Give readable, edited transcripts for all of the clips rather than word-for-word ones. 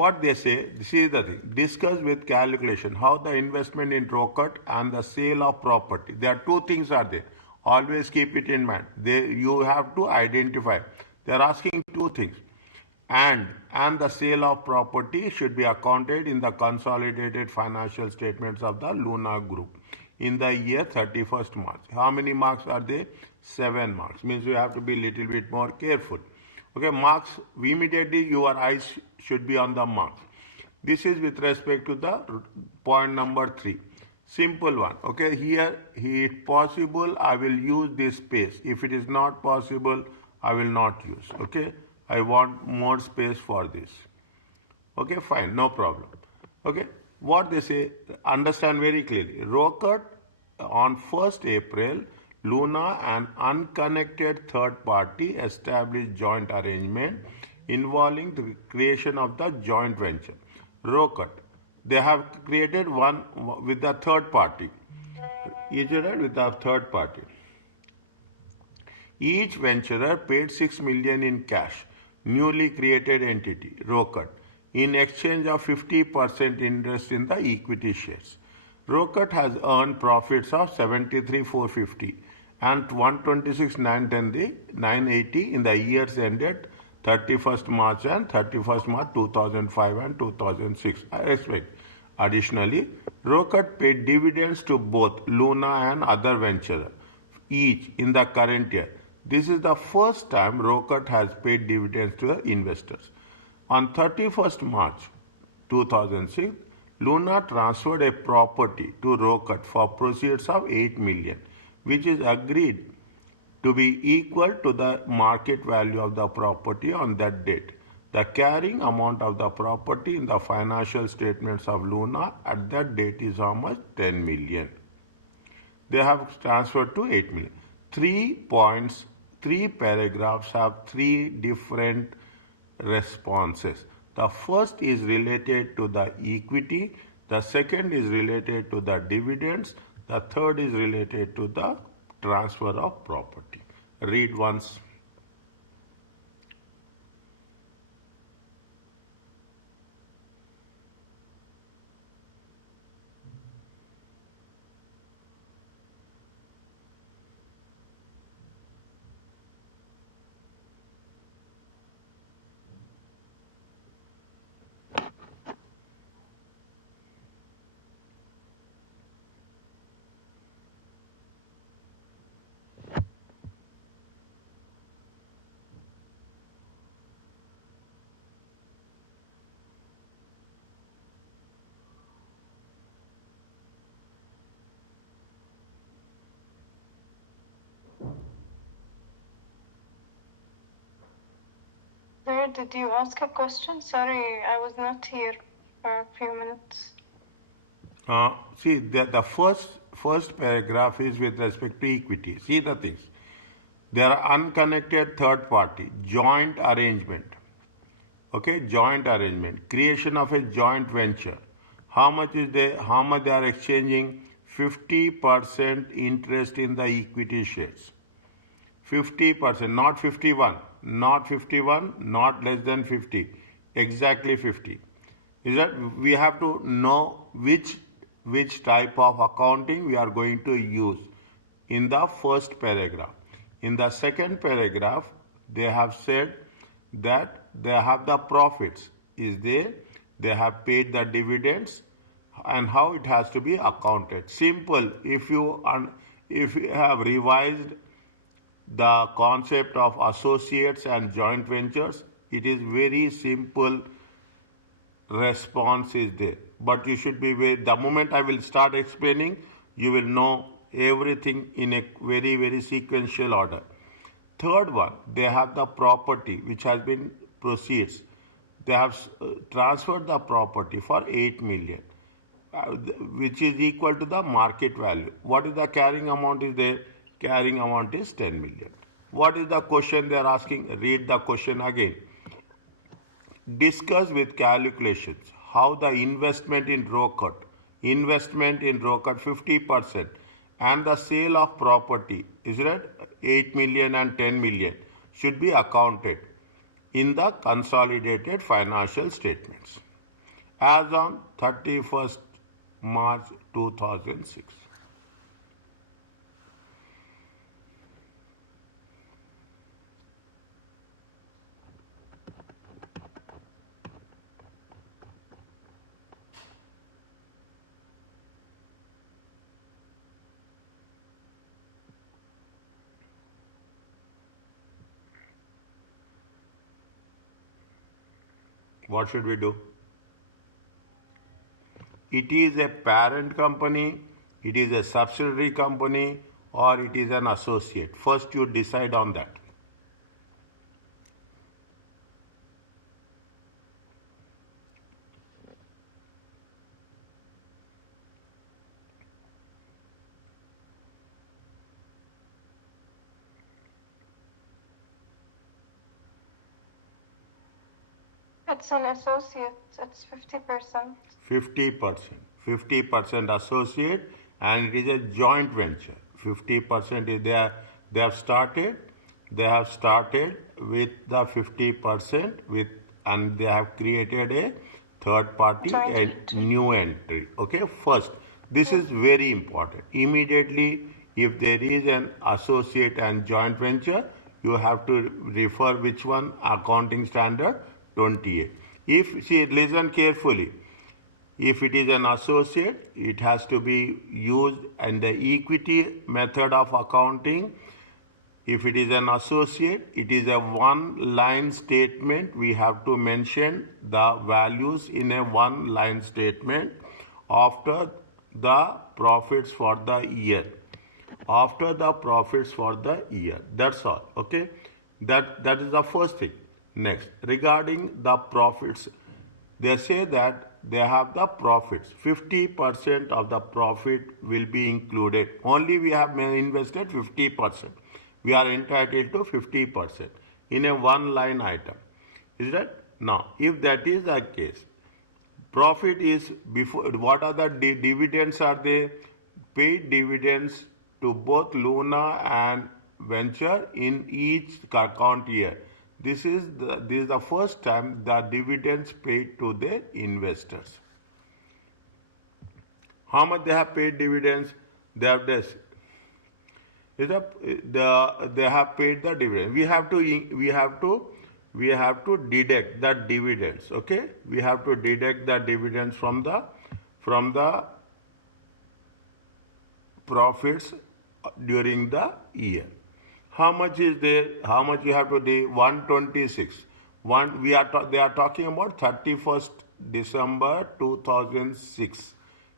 what they say, this is the thing, discuss with calculation how the investment in Rocket and the sale of property. There are two things are there. Always keep it in mind. You have to identify. They are asking two things. And the sale of property should be accounted in the consolidated financial statements of the Luna Group in the year 31st March. How many marks are there? 7 marks. Means you have to be little bit more careful. Okay, marks, immediately your eyes should be on the marks. This is with respect to the point number 3. Simple one. Okay, here, if possible, I will use this space. If it is not possible, I will not use. Okay, I want more space for this. Okay, fine, no problem. Okay, what they say, understand very clearly. Rocket on 1st April, Luna, an unconnected third party, established joint arrangement involving the creation of the joint venture. Rocket, they have created one with the third party. Each with the third party. Each venturer paid 6 million in cash, newly created entity, Rocket, in exchange of 50% interest in the equity shares. Rocket has earned profits of 73,450 and 126,980 in the years ended 31st March and 31st March 2005 and 2006. I expect. Additionally, Rocket paid dividends to both Luna and other venturers, each in the current year. This is the first time Rocket has paid dividends to the investors. On 31st March 2006, Luna transferred a property to Rocket for proceeds of 8 million, which is agreed to be equal to the market value of the property on that date. The carrying amount of the property in the financial statements of Luna at that date is how much? 10 million. They have transferred to 8 million. 3 points, 3 paragraphs have 3 different responses. The first is related to the equity, the second is related to the dividends, the third is related to the transfer of property. Read once. Sir, did you ask a question? Sorry, I was not here for a few minutes. See, the first paragraph is with respect to equity. See the things. There are unconnected third party, joint arrangement. Okay, joint arrangement, creation of a joint venture. How much is there? How much they are exchanging? 50% interest in the equity shares. 50%, not 51, not 51, not less than 50, exactly 50. Is that we have to know which type of accounting we are going to use in the first paragraph. In the second paragraph, they have said that they have the profits is there, they have paid the dividends, and how it has to be accounted. Simple. If you have revised the concept of associates and joint ventures, it is very simple response is there. But you should be the moment I will start explaining, you will know everything in a very, very sequential order. Third one, they have the property which has been proceeds. They have transferred the property for 8 million, which is equal to the market value. What is the carrying amount is there? Carrying amount is 10 million. What is the question they are asking? Read the question again. Discuss with calculations how the investment in Rocket 50%, and the sale of property, is that 8 million and 10 million, should be accounted in the consolidated financial statements. as on 31st March 2006. What should we do? It is a parent company, it is a subsidiary company, or it is an associate. First, you decide on that. It's an associate. It's 50%. 50%. 50% associate, and it is a joint venture. 50% is there. They have started with the 50% with, and they have created a third party, Joint a venture. new entry. Okay, first, this is very important. Immediately, if there is an associate and joint venture, you have to refer which one? Accounting standard 28. If, see, listen carefully. If it is an associate, it has to be used in the equity method of accounting. If it is an associate, it is a one-line statement. We have to mention the values in a one-line statement after the profits for the year. After the profits for the year. That's all. Okay. That is the first thing. Next, regarding the profits, they say that they have the profits. 50% of the profit will be included. Only we have invested 50%. We are entitled to 50% in a one line item. Is that? Now, if that is the case, profit is before, what are the dividends are they? Paid dividends to both Luna and Venture in each account year. This is the first time the dividends paid to the investors. How much they have paid dividends? They have this. They have paid the dividend. We have to deduct the dividends. Okay, we have to deduct the dividends from the profits during the year. How much is there? How much you have to do? 126. They are talking about 31st December 2006.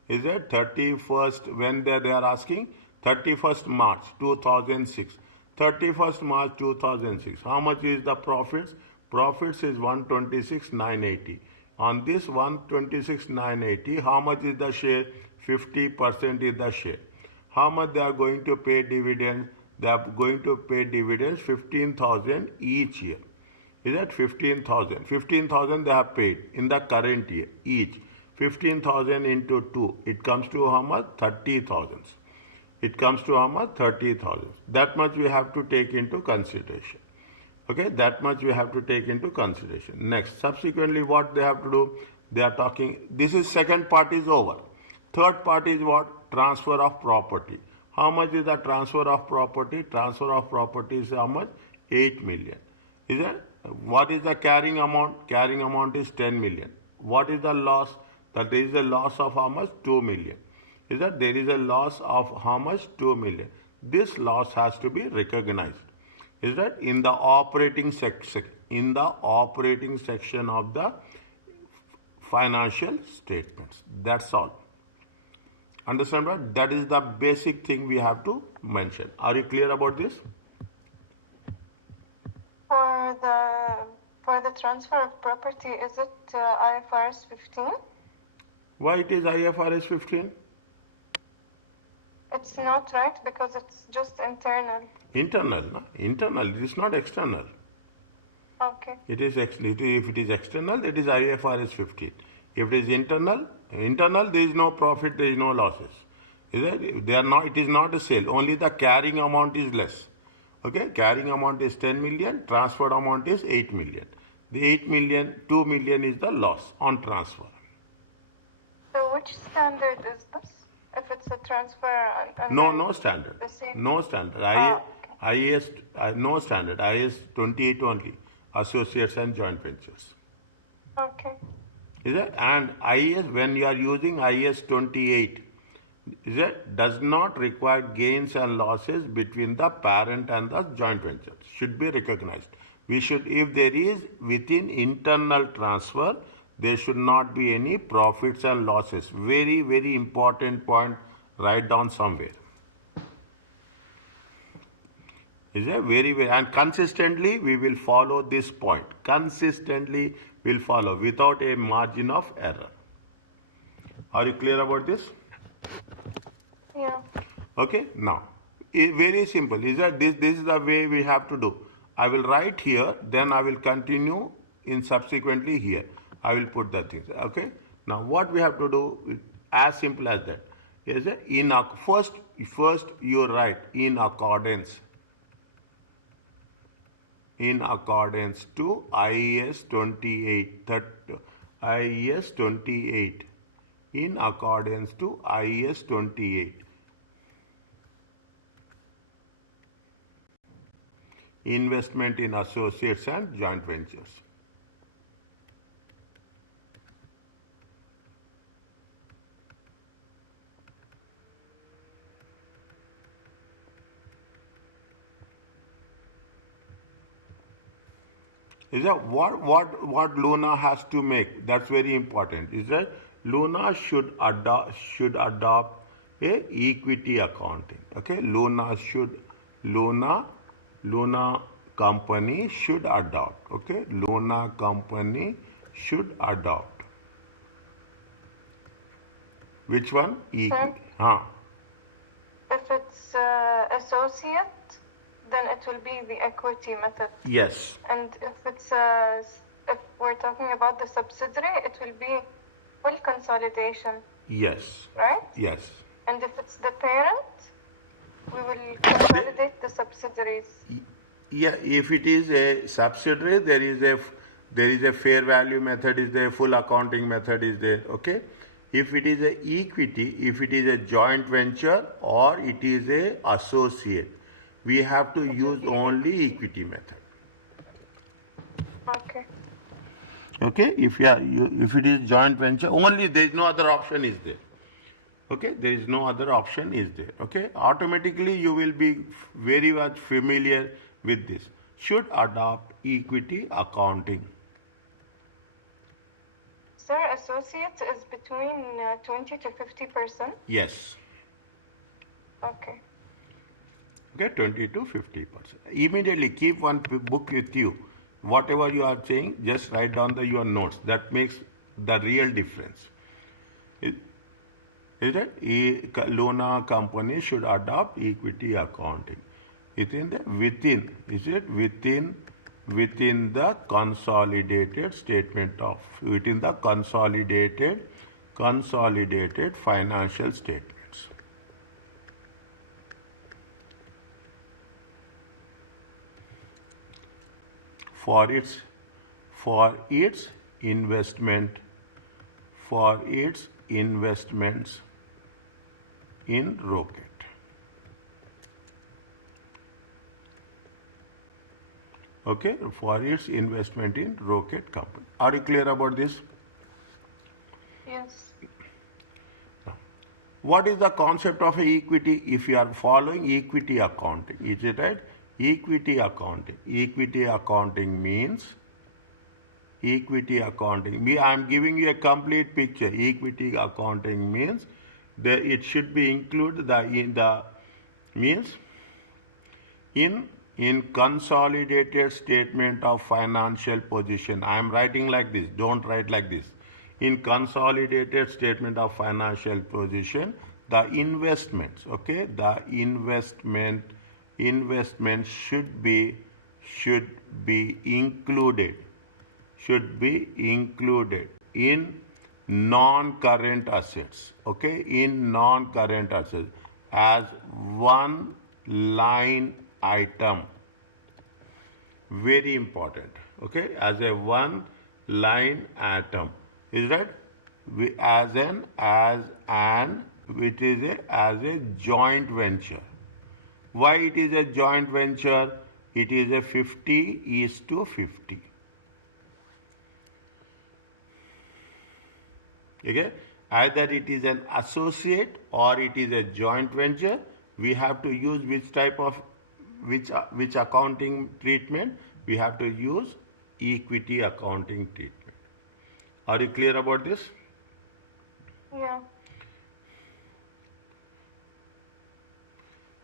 Is it 31st? When they are asking 31st March 2006. 31st March 2006. How much is the profits? Profits is 126,980. On this 126,980, how much is the share? 50% is the share. How much they are going to pay dividends? They are going to pay dividends 15,000 each year. Is that 15,000? 15,000 they have paid in the current year each. 15,000 into 2, it comes to how much? 30,000. It comes to how much? 30,000. That much we have to take into consideration. Okay, that much we have to take into consideration. Next, subsequently what they have to do? They are talking, this is second part is over. Third part is what? Transfer of property. How much is the transfer of property? Transfer of property is how much? 8 million. Is it? What is the carrying amount? Carrying amount is 10 million. What is the loss? That there is a loss of how much? 2 million. Is that there is a loss of how much? 2 million. This loss has to be recognized. Is that in the operating section? In the operating section of the financial statements. That's all. Understand what? That is the basic thing we have to mention. Are you clear about this? For the transfer of property, is it IFRS 15? Why it is IFRS 15? It's not right because it's just internal. Internal, no? Internal. It is not external. Okay. If it is external, it is IFRS 15. If it is internal, there is no profit, there is no losses. Is it? They are not. It is not a sale. Only the carrying amount is less. Okay, carrying amount is 10 million. Transferred amount is 8 million. The 8 million, 2 million is the loss on transfer. which standard is this? If it's a transfer and No, then no standard. the same. No standard. Okay. IAS, no standard. IAS 28 only. Associates and joint ventures. Okay. Is it? And IAS, when you are using IAS 28, is it, does not require gains and losses between the parent and the joint venture. Should be recognized. We should, if there is within internal transfer, there should not be any profits and losses. Very, very important point. Write down somewhere. Is a very, and consistently we will follow this point. Consistently we'll follow without a margin of error. Are you clear about this? Yeah. Okay. Now, very simple. Is that this is the way we have to do. I will write here, then I will continue in subsequently here. I will put the things. Okay. Now, what we have to do, as simple as that. Is that first you write in accordance. In accordance to IAS 28, IAS 28, in accordance to IAS 28. Investment in associates and joint ventures. Is that what Luna has to make? That's very important. Is that Luna should adopt a equity accounting. Okay, Luna company should adopt. Okay, Luna company should adopt. Which one? Sir? If it's associate, then it will be the equity method. Yes. And if we're talking about the subsidiary, it will be full consolidation. Yes. Right? Yes. And if it's the parent, we will consolidate the subsidiaries. Yeah, if it is a subsidiary, there is a fair value method is there, full accounting method is there. Okay. If it is a equity, if it is a joint venture or it is a associate, we have to use only equity method. Okay. Okay. If it is joint venture, only there is no other option is there. Okay, there is no other option is there. Okay, automatically you will be very much familiar with this. Should adopt equity accounting. Sir, associates is between 20 to 50%? Yes. Okay. Okay, 20 to 50%. Immediately keep one book with you. Whatever you are saying, just write down your notes. That makes the real difference. Is it? Luna company should adopt equity accounting. Within the consolidated statement of, within the consolidated financial statements. For its investments in Rocket. Okay, for its investment in Rocket company. Are you clear about this? Yes. What is the concept of equity? If you are following equity accounting, is it right? Equity accounting. Equity accounting means I am giving you a complete picture. Equity accounting means it should be included in consolidated statement of financial position. I am writing like this. Don't write like this. In consolidated statement of financial position, the investments. Okay, the investment should be included in non-current assets. Okay, in non-current assets as one line item. Very important. Okay, as a one line item. Is that which is as a joint venture. Why it is a joint venture? It is a 50:50. Okay? Either it is an associate or it is a joint venture. We have to use which accounting treatment? We have to use equity accounting treatment. Are you clear about this? Yeah.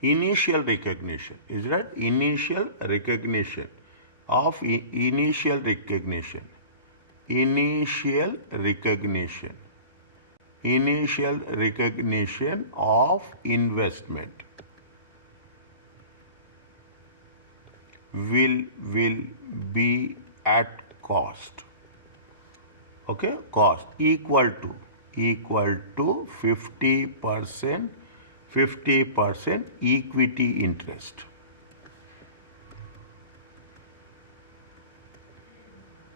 Initial recognition, is that initial recognition of initial recognition of investment will be at cost. Okay, cost equal to 50% equity interest.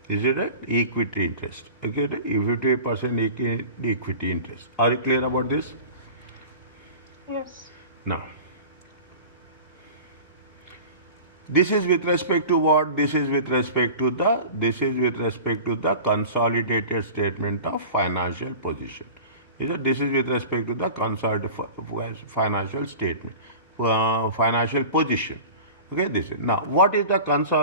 Is it right? Equity interest. Okay, 50% equity interest. Are you clear about this? Yes. Now, this is with respect to what? This is with respect to the consolidated statement of financial position. This is with respect to the consolidated financial statement, financial position. Okay, this is now what is the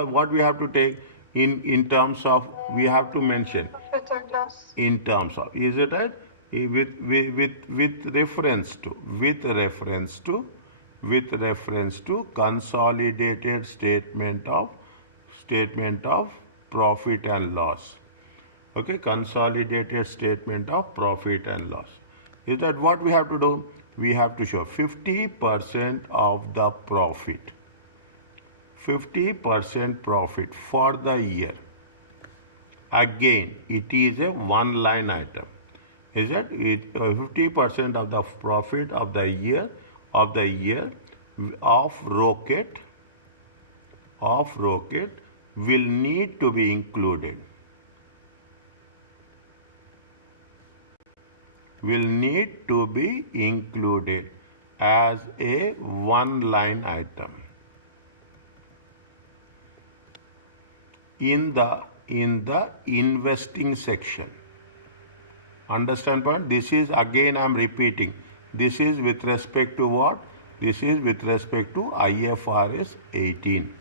what we have to take in terms of, we have to mention Profit or loss. in terms of, is it right? With reference to consolidated statement of profit and loss. Okay, consolidated statement of profit and loss. Is that what we have to do? We have to show 50% of the profit. 50% profit for the year. Again, it is a one line item. Is that 50% of the profit of the year of Rocket will need to be included. As a one line item in the investing section. Understand point? This is, again I am repeating, this is with respect to what? This is with respect to IFRS 18.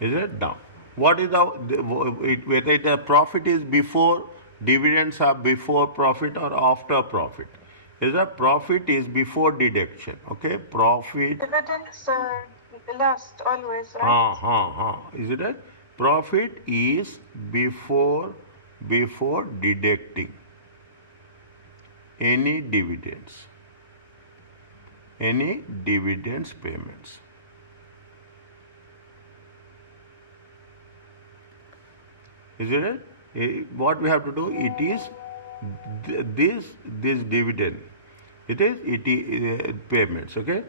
Is it? Now, what is whether the profit is before, dividends are before profit or after profit? Is that profit is before deduction? Okay, profit. Dividends are last always, right? Is it right? Profit is before deducting any dividends payments. Is it right? What we have to do? It is this dividend. It is payments. Okay.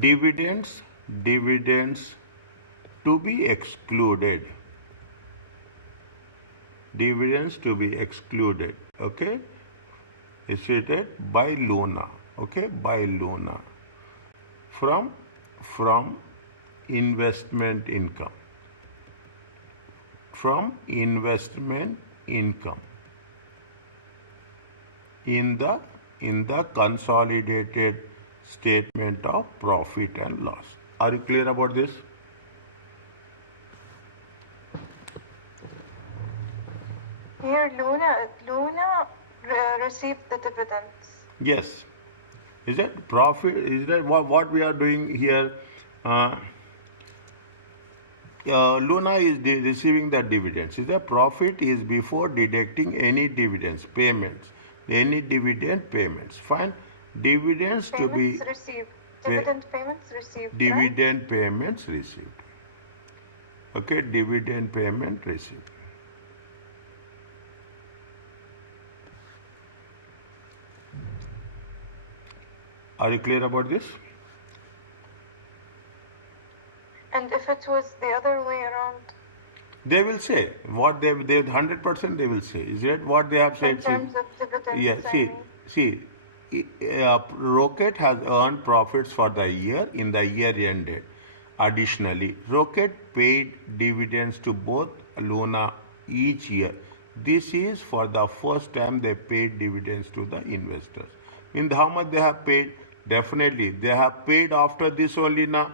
Dividends to be excluded. Okay. Is stated by Luna. Okay, by Luna from investment income. In the consolidated statement of profit and loss. Are you clear about this? Here, Luna received the dividends. Yes. Is that profit? Is that what we are doing here? Luna is receiving the dividends. Is that profit is before deducting any dividends payments, any dividend payments. Fine. Dividends payments to be received. Dividend payments received. Dividend right? payments received. Okay, dividend payment received. Are you clear about this? And if it was the other way around, They will say what they 100% they will say. Is it what they have in said? See, terms of yeah. dividends, I See, mean. see. Rocket has earned profits for the year in the year ended. Additionally, Rocket paid dividends to both Luna each year. This is for the first time they paid dividends to the investors. In how much they have paid? Definitely, they have paid after this only now.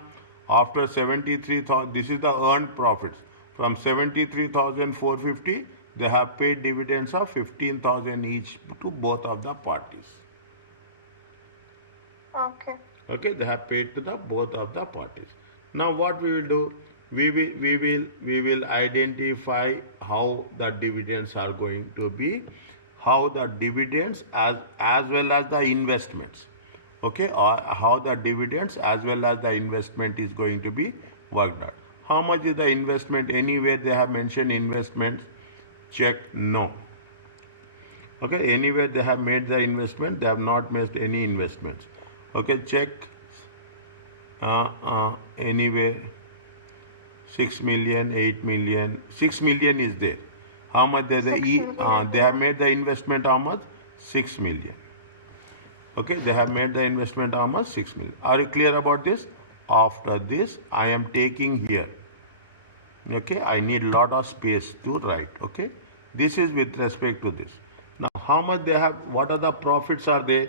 After 73,000, this is the earned profits. From 73,450, they have paid dividends of 15,000 each to both of the parties. Okay. Okay, they have paid to the both of the parties. Now what we will do? We will identify how the dividends are going to be, how the dividends as well as the investments. Okay, or how the dividends as well as the investment is going to be worked out. How much is the investment? Anywhere they have mentioned investments, check no. Okay, anywhere they have made the investment, they have not made any investments. Okay, check anywhere 6 million, 8 million, 6 million is there. How much Six million, they have yeah. made the investment how much? 6 million. Okay, they have made the investment how much? 6 million. Are you clear about this? After this, I am taking here. Okay, I need lot of space to write. Okay, this is with respect to this. Now, how much they have? What are the profits are they?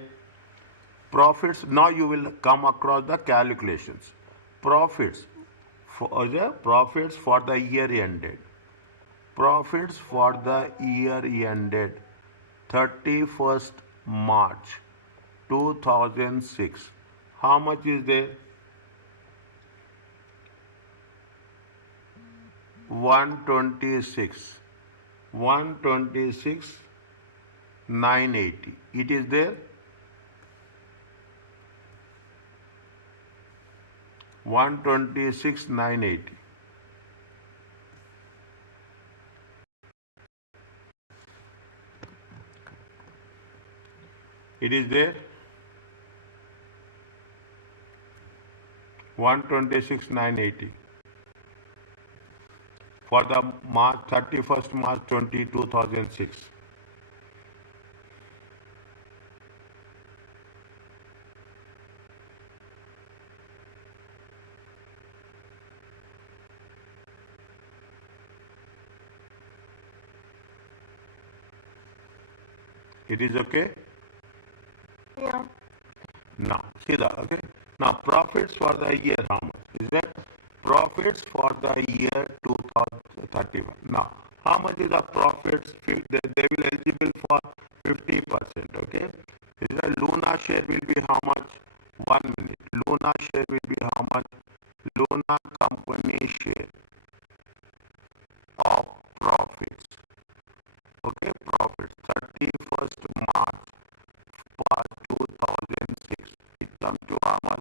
Profits, now you will come across the calculations. Profits for the year ended. Profits for the year ended 31st March 2006. How much is there? 126. 126 980. It is there. 126 980. It is there. 126 980 for the March 31st March 2006. It is okay. Yeah. Now, see that, okay? Now, profits for the year, how much? Is that profits for the year 2031? Now, how much is the profits? They will eligible for 50%, okay? Is the Luna share will be how much? 1 minute. Luna share will be how much? Luna company share of profits. Okay, profits. 31st March for 2006. It comes to how much?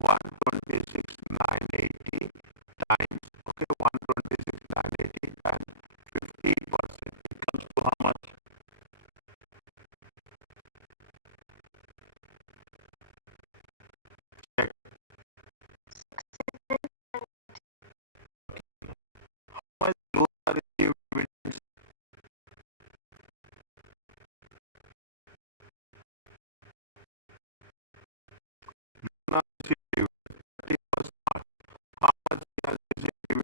126,980 times. Okay, 126,980 times 50%. It comes to how much? Check. How much those are received dividends? Not received dividends. 31st March. How much he has received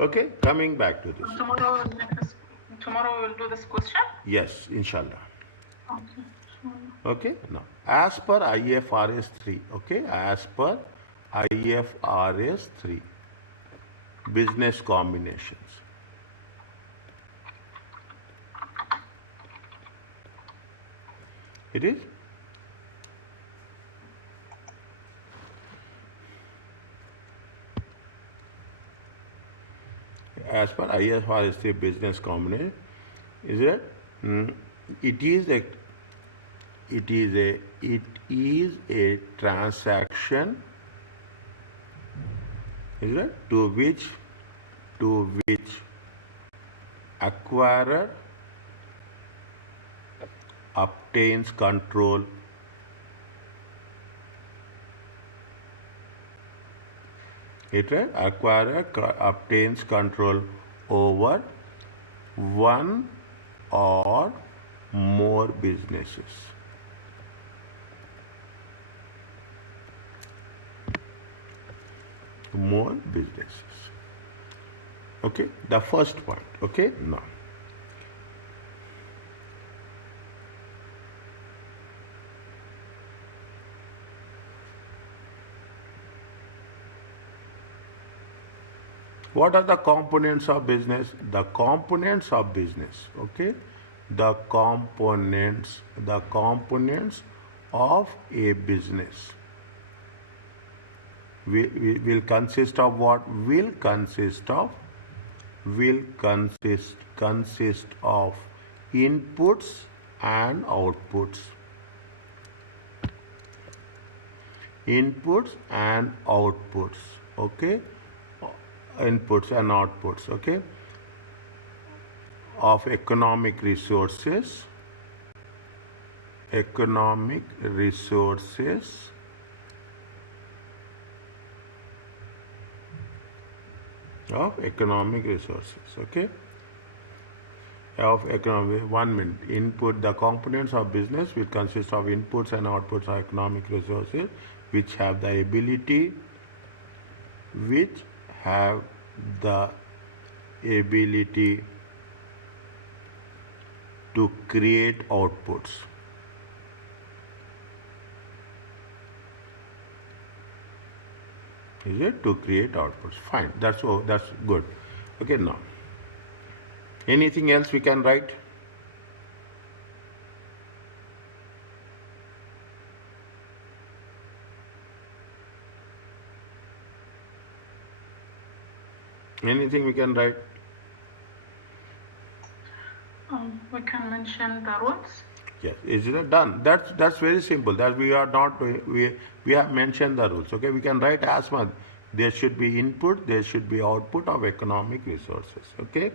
Okay, coming back to this. Tomorrow we will do this question. Yes, inshallah. Okay. Okay, now as per IFRS 3, okay, as per IFRS 3, business combinations. It is? As per IFRS 3 business combination, is it? It is a transaction, is it? To which acquirer obtains control acquirer obtains control over one or more businesses. More businesses. Okay, the first point. Okay, now. What are the components of business? The components of business, okay? The components of a business will consist of what? Will consist of inputs and outputs. Inputs and outputs, okay? Inputs and outputs, okay, of economic resources okay, of economic, 1 minute. Input, the components of business will consist of inputs and outputs of economic resources which have the ability to create outputs. Is it? To create outputs. Fine. That's good. Okay, now. Anything else we can write? Anything we can write? We can mention the rules. Yes. Is it done? That's very simple. That we are not we have mentioned the rules. Okay, we can write as much. There should be input, there should be output of economic resources. Okay.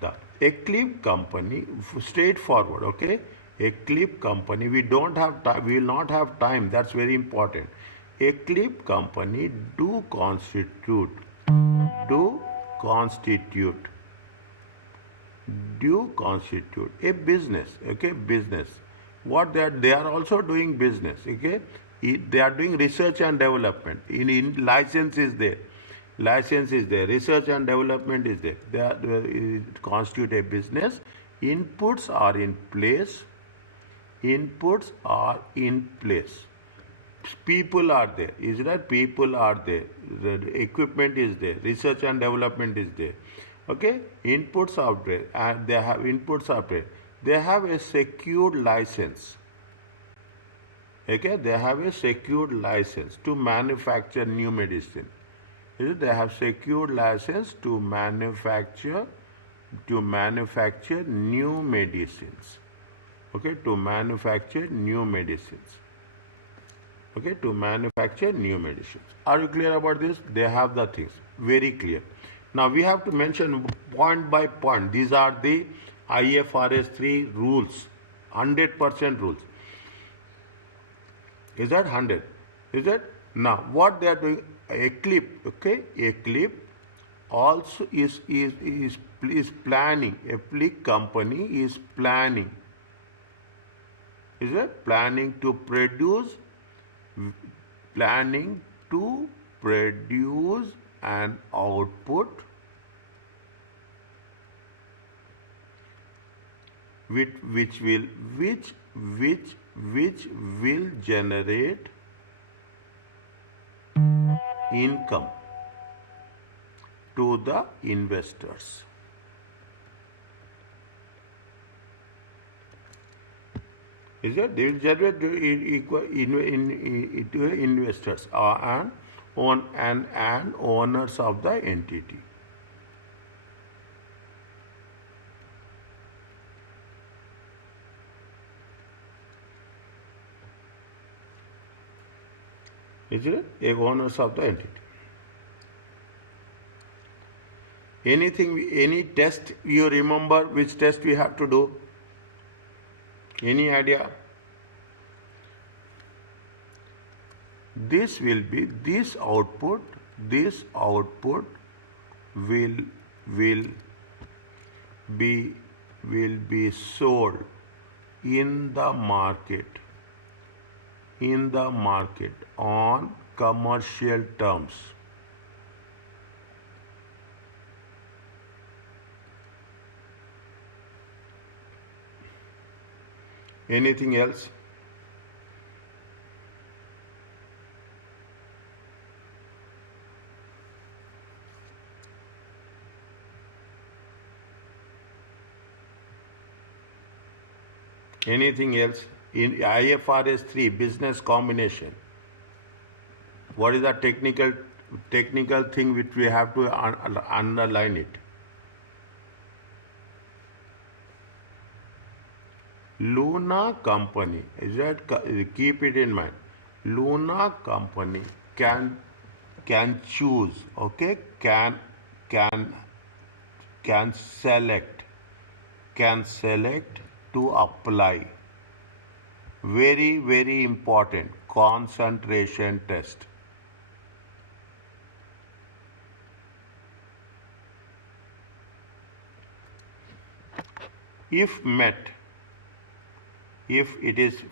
The a clip company, straightforward, okay? A clip company, we don't have time, we will not have time, that's very important. A clip company do constitute, do constitute a business, okay? Business. What they are also doing business, okay? They are doing research and development. In license is there. License is there, research and development is there. They constitute a business. Inputs are in place. Inputs are in place. People are there. Is that people are there? The equipment is there. Research and development is there. Okay, inputs are there, and they have inputs are there. They have a secured license. Okay, they have a secured license to manufacture new medicine. They have secured license to manufacture new medicines. Okay, to manufacture new medicines. Okay, to manufacture new medicines. Are you clear about this? They have the things very clear. Now we have to mention point by point. These are the IFRS 3 rules, 100% rules. Is that 100? Is that? Now what they are doing? A clip, okay? A clip also is planning. A clip company is planning. Is it planning to produce an output which will generate income to the investors. Is it? They will generate investors and owners of the entity. Is it? Owners of the entity. Any test you remember which test we have to do? Any idea? This output will be sold in the market on commercial terms. Anything else? Anything else? In IFRS 3 business combination, what is the technical thing which we have to underline it? Luna company, is that, keep it in mind. Luna company can choose, okay, can select to apply. Very, very important concentration test. If met, if it is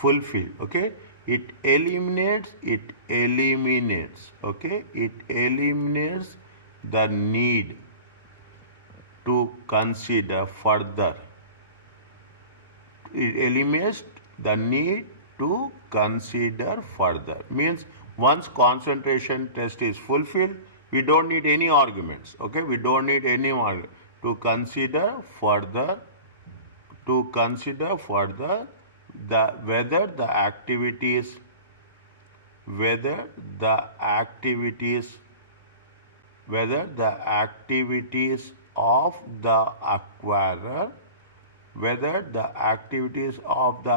fulfilled, okay, it eliminates, okay, it eliminates the need to consider further. It eliminates the need to consider further. Means once concentration test is fulfilled, we don't need any arguments. Okay, we don't need any argument to consider further. Whether the activities of the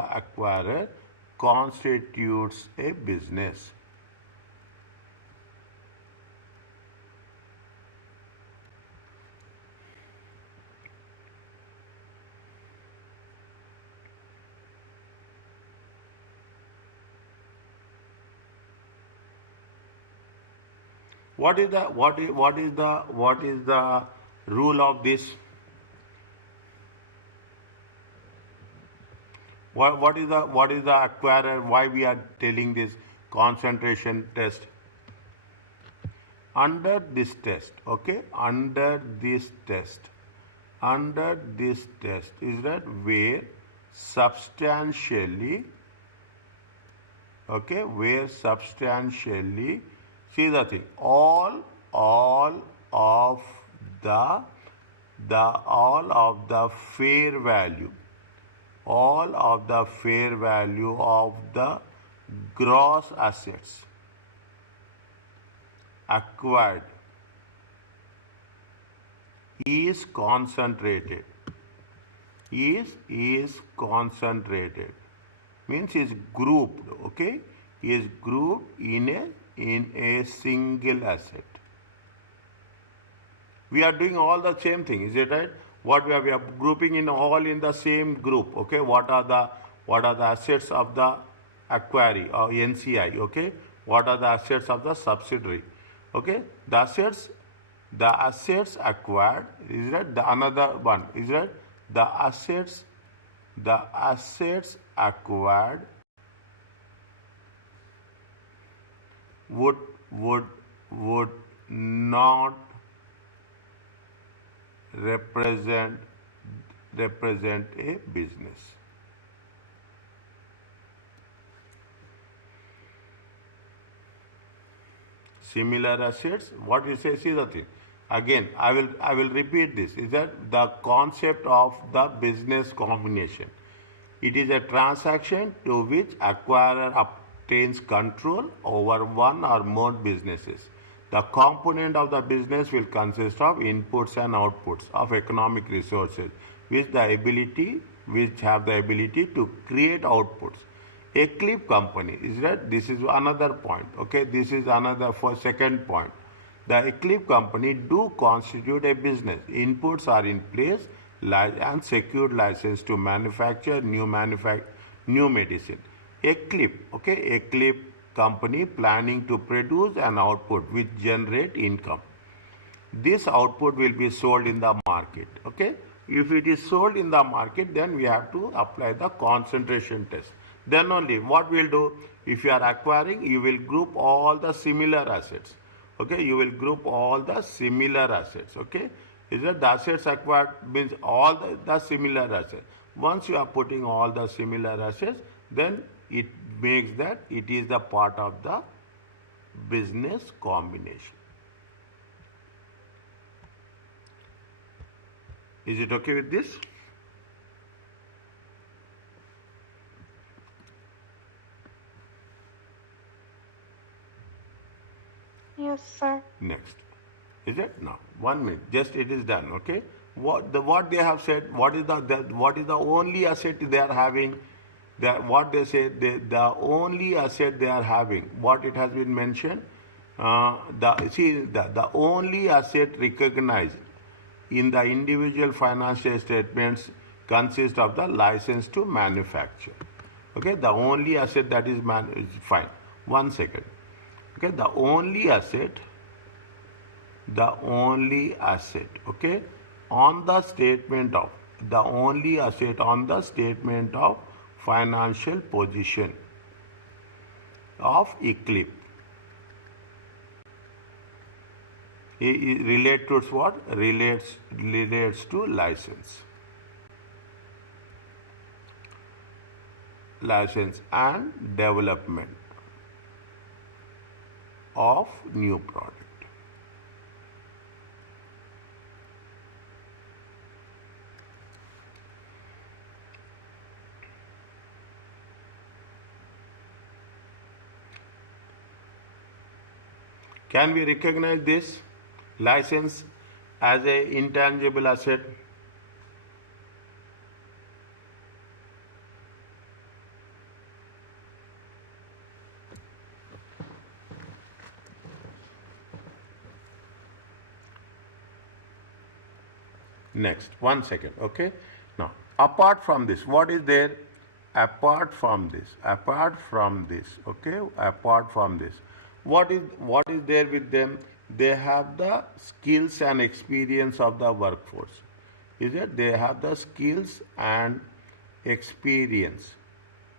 acquirer constitutes a business. What is the rule of this? What is the acquirer? Why we are telling this concentration test? Under this test, okay, under this test is that where substantially, okay, where substantially, see the thing, all of the fair value, all of the fair value of the gross assets acquired is concentrated, is concentrated, means is grouped, okay, is grouped in a single asset. We are doing all the same thing, is it right? What we are grouping in all in the same group, okay? What are the assets of the acquiree or NCI, okay? What are the assets of the subsidiary, okay? The assets acquired, is that the another one, is that the assets acquired would not represent a business. Similar assets, what you say, see the thing. Again, I will repeat this, is that the concept of the business combination. It is a transaction to which acquirer obtains control over one or more businesses. The component of the business will consist of inputs and outputs of economic resources, which have the ability to create outputs. A clip company, is that this is another point, okay? This is another for second point. The Eclipse company do constitute a business. Inputs are in place and secured license to manufacture new medicine. Eclipse, okay, Eclipse company planning to produce an output which generate income. This output will be sold in the market, okay? If it is sold in the market, then we have to apply the concentration test. Then only what we'll do, if you are acquiring, you will group all the similar assets. Okay, you will group all the similar assets. Okay, is that the assets acquired means all the similar assets. Once you are putting all the similar assets, then it makes that it is the part of the business combination. Is it okay with this? Yes, sir. Next. Is it? No. 1 minute. Just it is done. Okay. What they have said, what is the only asset they are having? What they say, the only asset they are having, what it has been mentioned, the only asset recognized in the individual financial statements consists of the license to manufacture. Okay, the only asset that is fine. 1 second. Okay, the only asset, okay, on the statement of, financial position of Eclipse. It relates to what? Relates to license and development of new product. Can we recognize this license as an intangible asset? Next, 1 second, okay? Now, apart from this, what is there? Apart from this, okay? Apart from this, what is there with them? they have the skills and experience of the workforce. Is it? They have the skills and experience.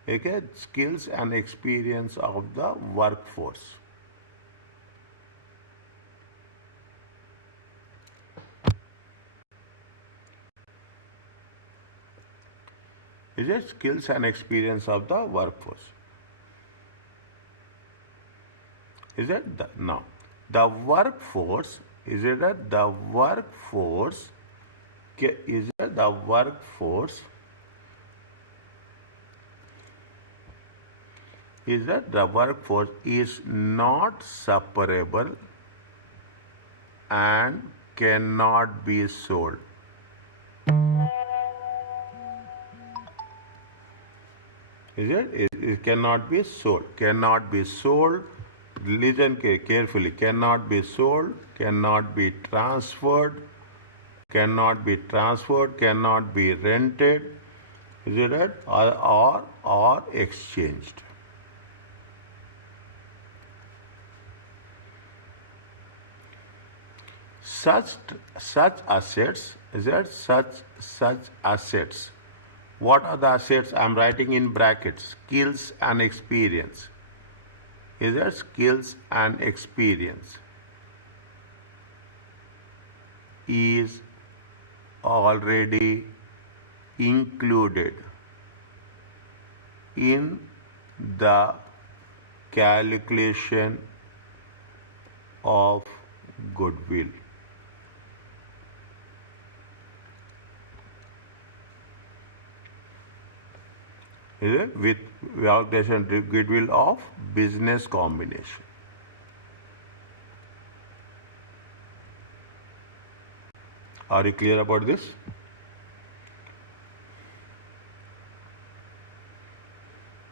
Okay, skills and experience of the workforce. Is it? Skills and experience of the workforce. Is it? Now, the workforce, is it that the workforce, is it the workforce, is that the workforce is not separable and cannot be sold. Is it? It cannot be sold. Cannot be sold. Listen carefully. Cannot be sold. Cannot be transferred. Cannot be transferred. Cannot be rented. Is it right? Or exchanged. Such assets. Is it? Such assets. What are the assets? I am writing in brackets. Skills and experience. Is that skills and experience is already included in the calculation of goodwill. Is it? With calculation goodwill of business combination. Are you clear about this?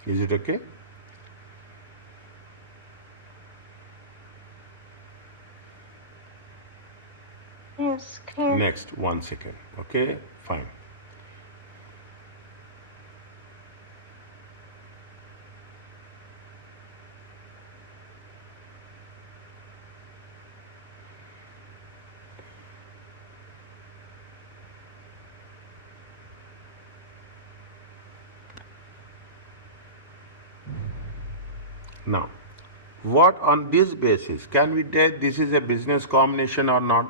Is it okay? Yes, clear. Next, 1 second. Okay, fine. Now, what on this basis can we tell this is a business combination or not?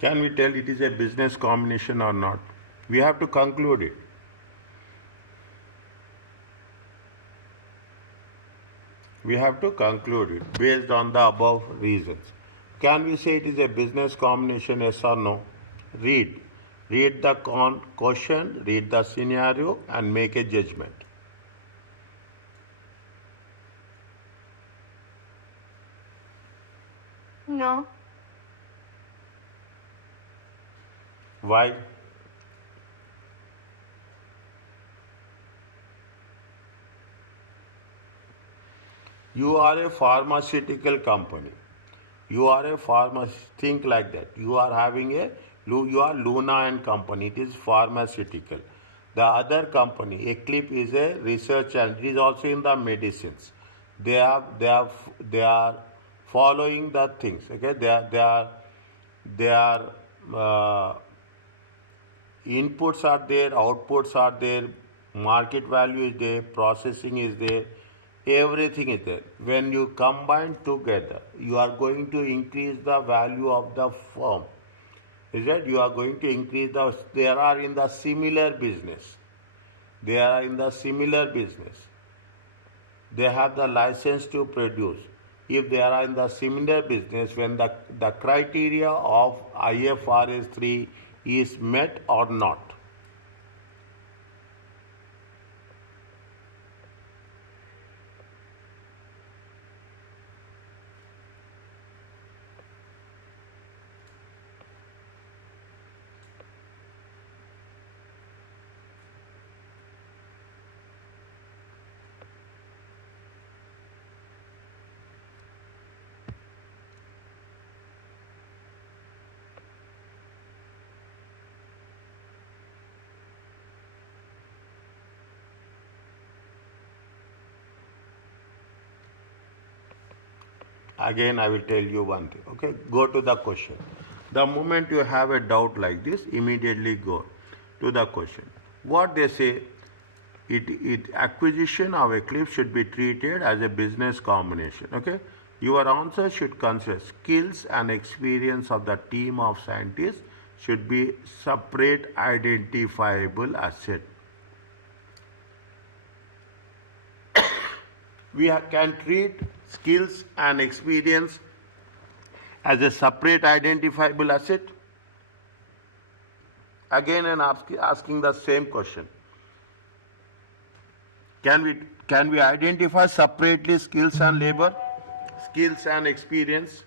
Can we tell it is a business combination or not? We have to conclude it. We have to conclude it based on the above reasons. Can we say it is a business combination, yes or no? Read. Read the question, read the scenario, and make a judgment. No. Why? You are a pharmaceutical company. You are a think like that. You are having you are Luna and company. It is pharmaceutical. The other company, Eclipse, is a research and it is also in the medicines. They are following the things. Okay, they are inputs are there, outputs are there, market value is there, processing is there, everything is there. When you combine together, you are going to increase the value of the firm. Is that you are going to increase they are in the similar business. They are in the similar business. They have the license to produce. If they are in the similar business, when the criteria of IFRS 3 is met or not. Again, I will tell you one thing. Okay, go to the question. The moment you have a doubt like this, immediately go to the question. What they say, acquisition of Eclipse should be treated as a business combination. Okay, your answer should consider skills and experience of the team of scientists should be separate identifiable asset. We can treat skills and experience as a separate identifiable asset. Again, and asking the same question. Can we identify separately skills and labor, skills and experience?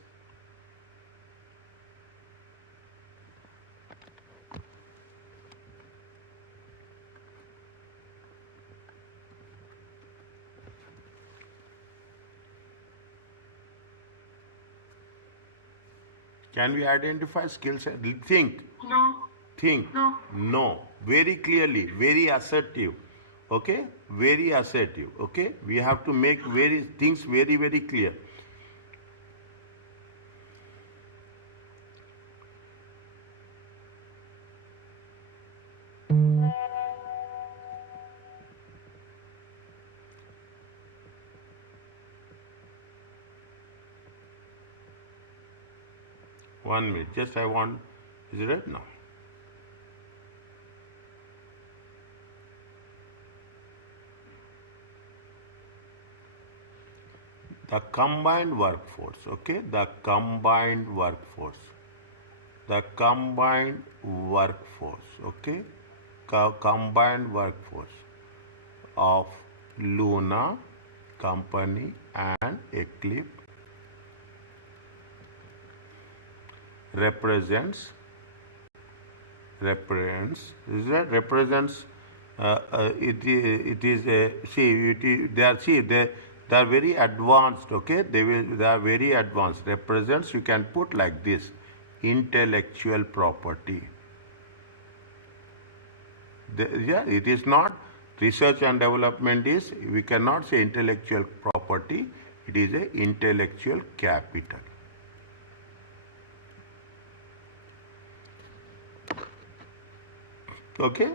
Can we identify skills and think? No. Think? No. No. Very clearly, very assertive. Okay? Very assertive. Okay? We have to make things very, very clear. One minute. Just I want, is it right now? The combined workforce, okay? The combined workforce. The combined workforce, okay? Combined workforce of Luna company and Eclipse represents it is a they are very advanced, okay? They are very advanced. Represents, you can put like this, intellectual property. It is not research and development is, we cannot say intellectual property, it is a intellectual capital. Okay?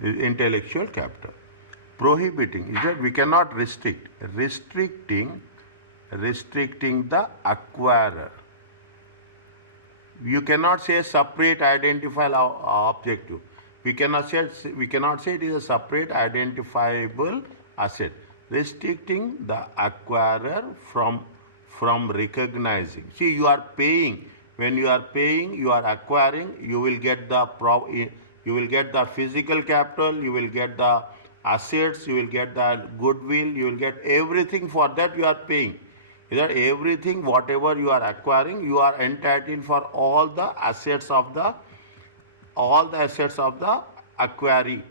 Intellectual capital. Prohibiting is that we cannot restrict. Restricting the acquirer. You cannot say separate identifiable objective. We cannot say it is a separate identifiable asset. Restricting the acquirer from recognizing. See, you are paying. When you are paying, you are acquiring. You will get the physical capital. You will get the assets. You will get the goodwill. You will get everything. For that you are paying. That everything, whatever you are acquiring, you are entitled for all the assets of the acquiree.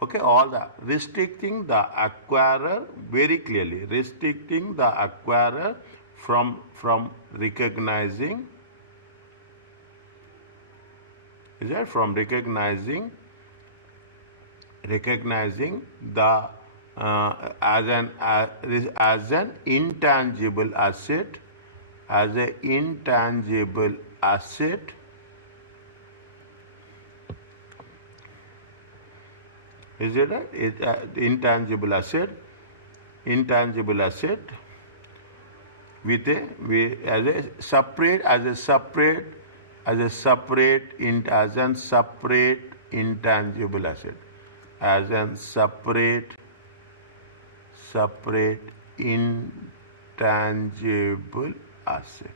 Okay, all the restricting the acquirer very clearly, restricting the acquirer from recognizing. Is that from recognizing the as an intangible asset, as an intangible asset, is it right? Intangible asset with a separate intangible asset, as an separate intangible asset.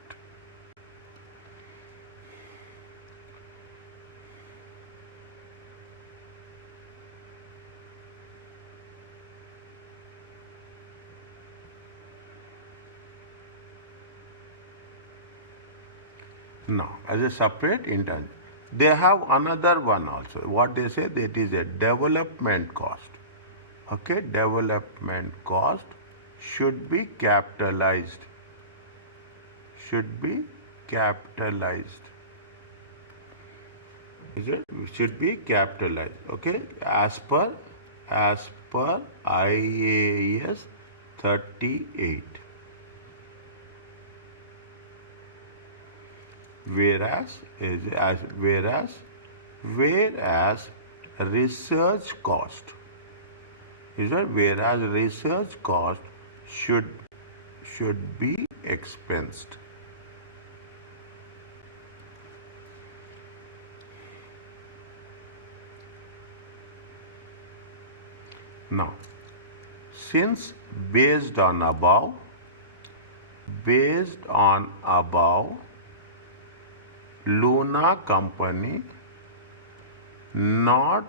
No, as a separate intangible. They have another one also. What they say, that is a development cost. Okay, development cost should be capitalized. Should be capitalized. Is it? Should be capitalized. Okay, as per IAS 38. whereas research cost is that whereas research cost should be expensed. Now, since based on above, Luna company not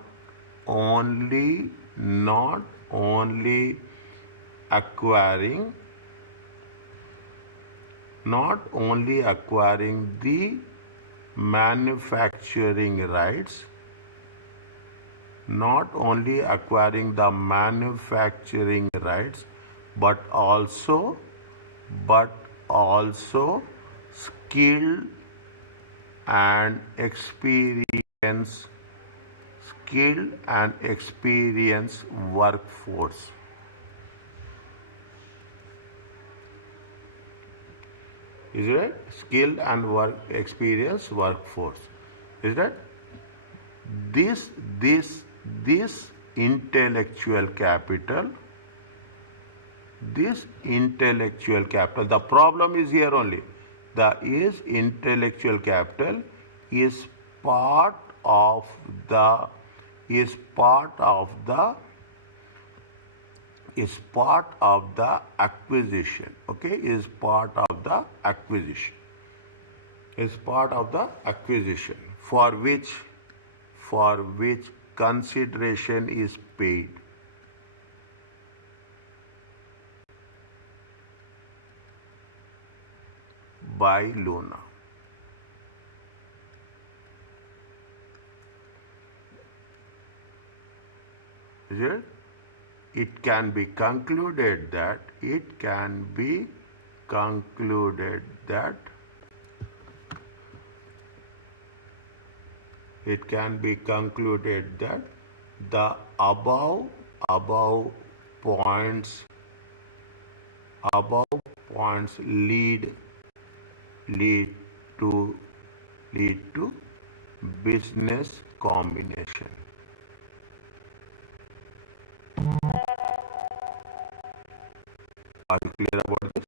only acquiring the manufacturing rights, but also skilled and experienced workforce. Is it right? Skilled and experienced workforce. Is that this intellectual capital? The problem is here only. The intellectual capital is part of the acquisition. Okay, is part of the acquisition. For which consideration is paid. By Luna. Is it? It can be concluded that the above points lead to business combination. Are you clear about this?